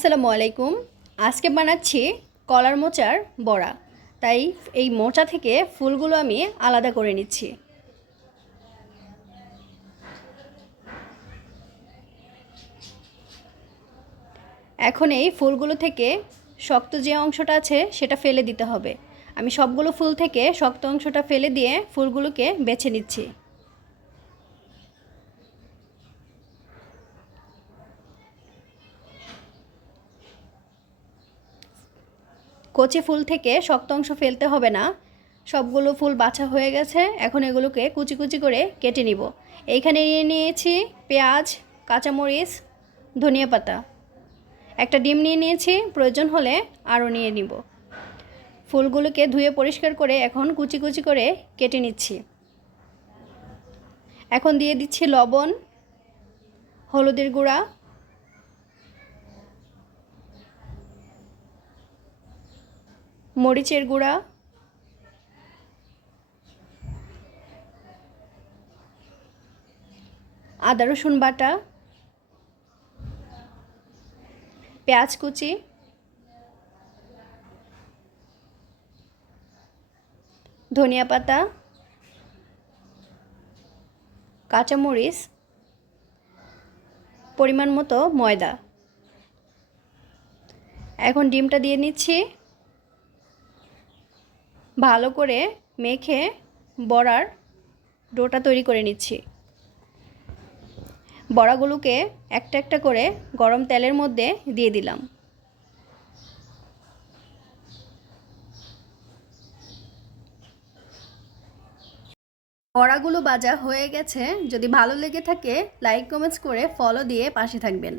আসসালামু আলাইকুম। আজকে বানাচ্ছি কলার মোচার বড়া। তাই এই মোচা থেকে ফুলগুলো আমি আলাদা করে নিচ্ছি। এখন এই ফুলগুলো থেকে শক্ত যে অংশটা আছে, সেটা ফেলে দিতে হবে। আমি সবগুলো ফুল থেকে শক্ত অংশটা ফেলে দিয়ে ফুলগুলোকে বেছে নিচ্ছি। কচি ফুল থেকে শক্ত অংশ ফেলতে হবে না। সবগুলো ফুল বাছা হয়ে গেছে। এখন এগুলোকে কুচি কুচি করে কেটে নিব। এইখানে নিয়ে নিয়েছি পেঁয়াজ, কাঁচামরিচ, ধনিয়া পাতা। একটা ডিম নিয়ে নিয়েছি, প্রয়োজন হলে আরও নিয়ে নিব। ফুলগুলোকে ধুয়ে পরিষ্কার করে এখন কুচি কুচি করে কেটে নিচ্ছি। এখন দিয়ে দিচ্ছি লবণ, হলুদের গুঁড়া মরিচের গুঁড়া। আদা, রসুন বাটা। পেঁয়াজ কুচি। ধনিয়া পাতা। কাঁচামরিচ। পরিমাণ মতো ময়দা। এখন ডিমটা দিয়ে নিচ্ছি। ভালো করে মেখে বড়ার ডোটা তৈরি করে নিচ্ছি। বড়াগুলোকে একটা একটা করে গরম তেলের মধ্যে দিয়ে দিলাম। বড়াগুলো বাজা হয়ে গেছে। যদি ভালো লেগে থাকে লাইক কমেন্টস করে ফলো দিয়ে পাশে থাকবেন।